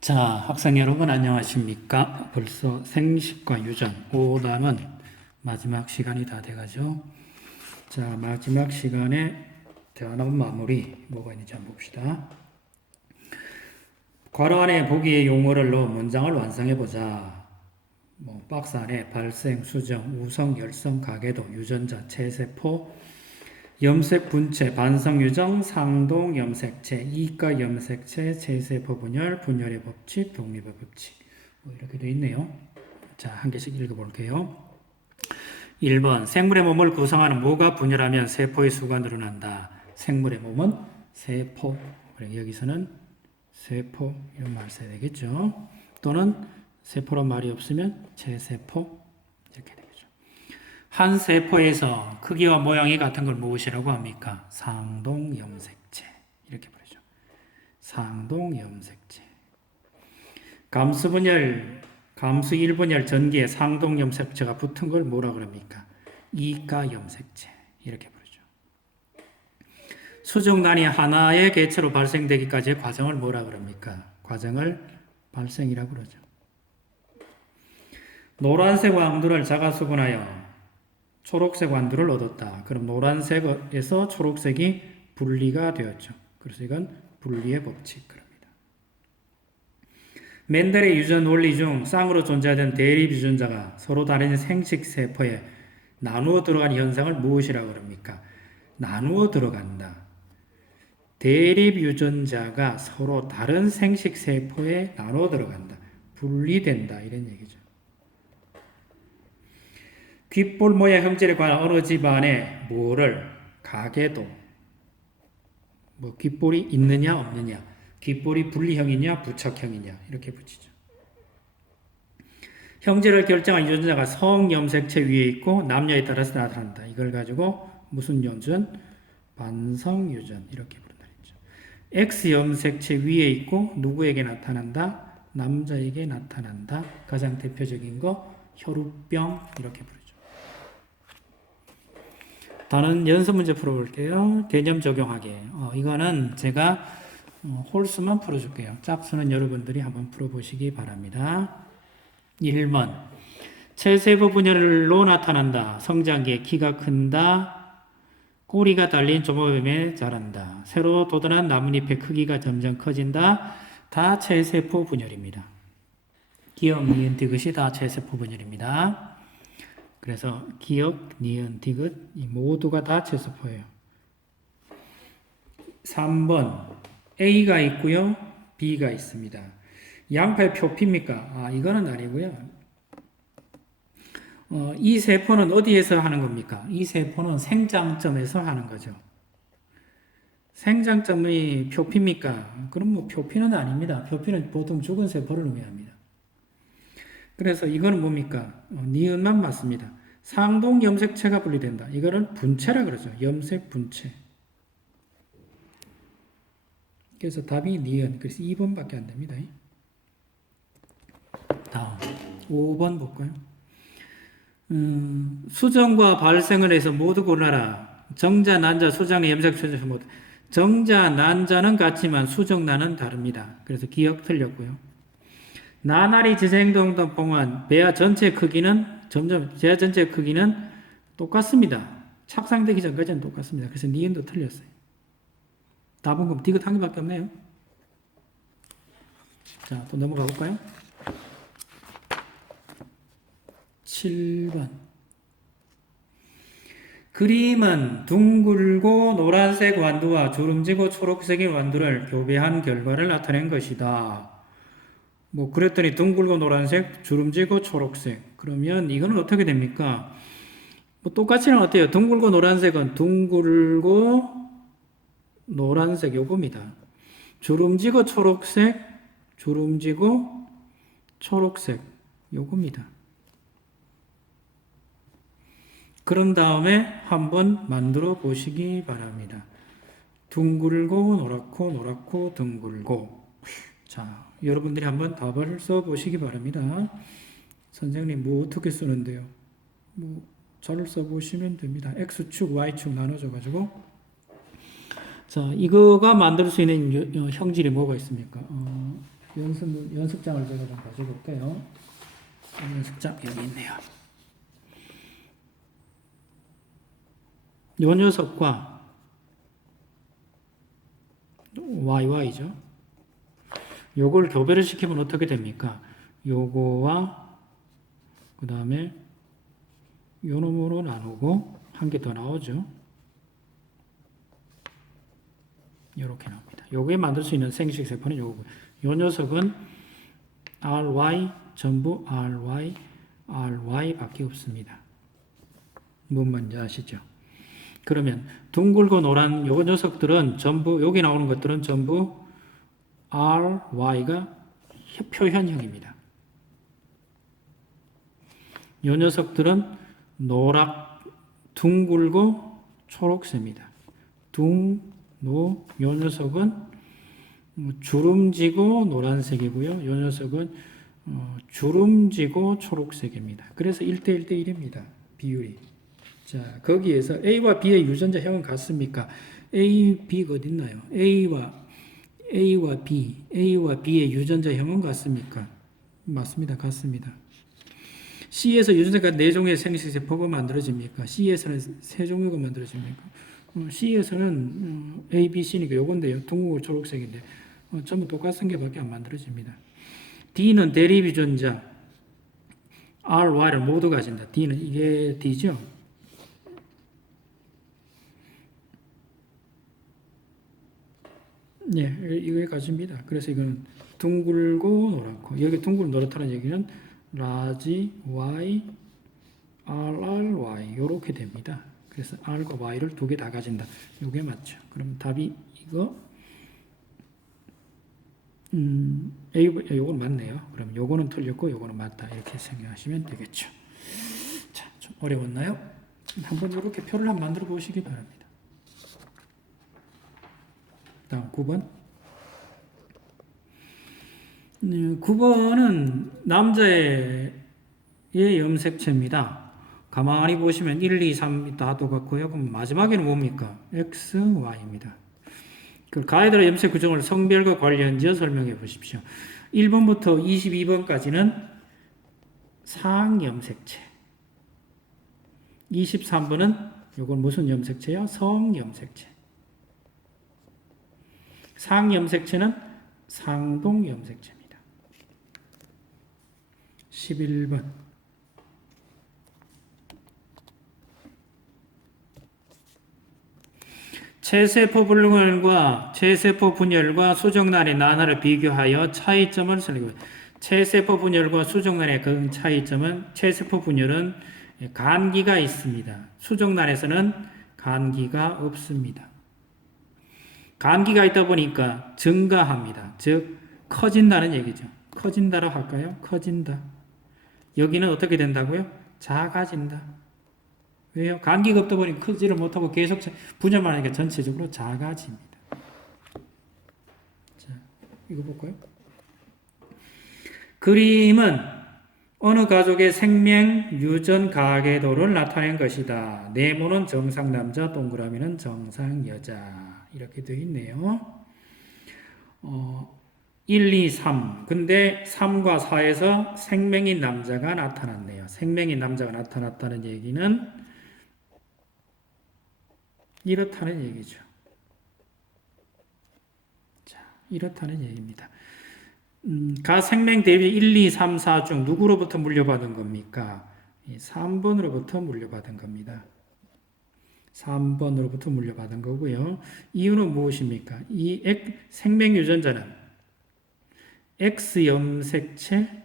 자, 학생 여러분 안녕하십니까? 벌써 생식과 유전 5단은 마지막 시간이 다 돼가죠. 자, 마지막 시간에 대화나무 마무리 뭐가 있는지 한번 봅시다. 괄호 안에 보기의 용어를 넣어 문장을 완성해 보자. 뭐 박스 안에 발생, 수정, 우성, 열성, 가계도, 유전자, 체세포, 염색 분체, 반성 유정, 상동 염색체, 이가 염색체, 체세포 분열, 분열의 법칙, 독립의 법칙. 뭐 이렇게 돼 있네요. 자, 한 개씩 읽어볼게요. 1번 생물의 몸을 구성하는 뭐가 분열하면 세포의 수가 늘어난다. 생물의 몸은 세포. 여기서는 세포 이런 말 써야 되겠죠. 또는 세포란 말이 없으면 되겠죠. 한 세포에서 크기와 모양이 같은 걸 무엇이라고 합니까? 상동 염색체 이렇게 부르죠. 상동 염색체. 감수 분열, 감수 1분열 전기에 상동 염색체가 붙은 걸 뭐라 그럽니까? 이가 염색체 이렇게 부르죠. 수정란이 하나의 개체로 발생되기까지의 과정을 뭐라 그럽니까? 과정을 발생이라고 그러죠. 노란색 왕두를 자가수분하여 초록색 완두를 얻었다. 그럼 노란색에서 초록색이 분리가 되었죠. 그래서 이건 분리의 법칙 그럽니다. 멘델의 유전 원리 중 쌍으로 존재하던 대립 유전자가 서로 다른 생식 세포에 나누어 들어간 현상을 무엇이라고 그럽니까? 나누어 들어간다. 대립 유전자가 서로 다른 생식 세포에 나누어 들어간다. 분리된다. 이런 얘기죠. 귓볼 모양 형질에 관한 어느 집안에 뭐를 가계도 뭐 귓볼이 있느냐 없느냐 귓볼이 분리형이냐 부착형이냐 이렇게 붙이죠. 형질을 결정한 유전자가 성염색체 위에 있고 남녀에 따라서 나타난다. 이걸 가지고 무슨 유전? 반성 유전 이렇게 부른다. X염색체 위에 있고 누구에게 나타난다? 남자에게 나타난다. 가장 대표적인 거 혈우병 이렇게 부르죠. 다른 연습 문제 풀어볼게요. 개념 적용하기. 어, 이거는 제가 어, 홀수만 풀어줄게요. 짝수는 여러분들이 한번 풀어보시기 바랍니다. 1번. 체세포 분열로 나타난다. 성장기에 키가 큰다. 꼬리가 달린 조모뱀에 자란다. 새로 돋아난 나뭇잎의 크기가 점점 커진다. 다 체세포 분열입니다. 기억, 니은, 디귿이 다 체세포 분열입니다. 그래서 기억, 니은, 디귿 이 모두가 다 체세포예요. 3번 A가 있고요. B가 있습니다. 양팔 표피입니까? 아, 이거는 아니고요. 어, 이 세포는 어디에서 하는 겁니까? 이 세포는 생장점에서 하는 거죠. 생장점이 표피입니까? 그럼 뭐 표피는 아닙니다. 표피는 보통 죽은 세포를 의미합니다. 그래서 이거는 뭡니까? 어, 니은만 맞습니다. 상동 염색체가 분리된다. 이거는 분체라 그러죠. 염색 분체. 그래서 답이 니은. 그래서 2번밖에 안 됩니다. 다음 5번 볼까요? 음, 수정과 발생을 해서 모두 골라라. 정자, 난자, 수정의 염색 초자 모두. 정자, 난자는 같지만 수정, 난은 다릅니다. 그래서 기억 틀렸고요. 나날이 지생동동 동안 배아 전체 크기는 점점 배아 전체 크기는 똑같습니다. 착상되기 전까지는 똑같습니다. 그래서 니은도 틀렸어요. 답은 그럼 디귿 한 개밖에 없네요. 자, 또 넘어가 볼까요? 7번. 그림은 둥글고 노란색 완두와 주름지고 초록색의 완두를 교배한 결과를 나타낸 것이다. 뭐 그랬더니 둥글고 노란색, 주름지고 초록색. 그러면 이거는 어떻게 됩니까? 뭐 똑같이는 어때요? 둥글고 노란색은 둥글고 노란색 요겁니다. 주름지고 초록색, 주름지고 초록색 요겁니다. 그런 다음에 한번 만들어 보시기 바랍니다. 둥글고 노랗고 노랗고 둥글고 자 여러분들이 한번 답을 써 보시기 바랍니다. 선생님 뭐 어떻게 쓰는데요? 뭐 잘 써보시면 됩니다. x축 y축 나눠져 가지고 자 이거가 만들 수 있는 요- 요 형질이 뭐가 있습니까? 어, 연습, 연습장을 제가 좀 가져볼게요. 연습장 여기 있네요. 요 녀석과 YY죠. 요걸 교배를 시키면 어떻게 됩니까? 요거와 그 다음에 요 놈으로 나누고 한 개 더 나오죠. 이렇게 나옵니다. 요게 만들 수 있는 생식 세포는 요거고, 요 녀석은 RY 전부 RY RY밖에 없습니다. 뭔 말인지 아시죠? 그러면 둥글고 노란 요 녀석들은 전부 여기 나오는 것들은 전부 RY가 표현형입니다. 요 녀석들은 노랗 둥글고 초록색입니다. 둥, 노, 요 녀석은 어, 주름지고 노란색이고요. 요 녀석은 어, 주름지고 초록색입니다. 그래서 1대 1대 1입니다. 비율이. 자, 거기에서 A와 B의 유전자 형은 같습니까? A, B가 어디 있나요? A와 A와 B, A와 B의 유전자형은 같습니까? 맞습니다. 같습니다. C에서 유전자가 네 종의 생식세포가 만들어집니까? C에서는 세 종류가 만들어집니까? 어, C에서는 어, A, B, C니까 요건데요. 둥근 초록색인데 어, 전부 똑같은 게밖에 안 만들어집니다. D는 대립 유전자 R, Y를 모두 가진다. D는 이게 D죠. 네, 이걸 가집니다. 그래서 이거는 둥글고 노랗고 여기 둥글 노랗다는 얘기는 라지 Y, RRY 이렇게 됩니다. 그래서 R과 Y를 두 개 다 가진다. 이게 맞죠. 그럼 답이 이거 음, A, 요건 맞네요. 그럼 요거는 틀렸고 요거는 맞다. 이렇게 생각하시면 되겠죠. 자, 좀 어려웠나요? 한번 이렇게 표를 한번 만들어 보시기 바랍니다. 다음 9번. 음, 9번은 남자의 염색체입니다. 가만히 보시면 1, 2, 3 다도 같고요. 그럼 마지막에는 뭡니까? X, Y입니다. 그 가이드라 염색 규정을 성별과 관련지어 설명해 보십시오. 1번부터 22번까지는 상염색체. 23번은 이건 무슨 염색체요? 성염색체. 상염색체는 상동염색체입니다. 11번. 체세포 분열과 체세포 분열과 수정란의 난화를 비교하여 차이점을 설명해 체세포 분열과 수정란의 그 차이점은 체세포 분열은 간기가 있습니다. 수정란에서는 간기가 없습니다. 감기가 있다 보니까 증가합니다. 즉 커진다는 얘기죠. 커진다라고 할까요? 커진다. 여기는 어떻게 된다고요? 작아진다. 왜요? 감기가 없다 보니 크지를 못하고 계속 분열만 하니까 전체적으로 작아집니다. 자, 이거 볼까요? 그림은 어느 가족의 생명 유전 가계도를 나타낸 것이다. 네모는 정상 남자, 동그라미는 정상 여자. 이렇게 되어 있네요. 어, 1, 2, 3. 근데 3과 4에서 생명인 남자가 나타났네요. 생명인 남자가 나타났다는 얘기는 이렇다는 얘기죠. 자, 이렇다는 얘기입니다. 음, 가 생명 대비 1, 2, 3, 4 중 누구로부터 물려받은 겁니까? 3번으로부터 물려받은 겁니다. 3번으로부터 물려받은 거고요. 이유는 무엇입니까? 이 생명 유전자는 X 염색체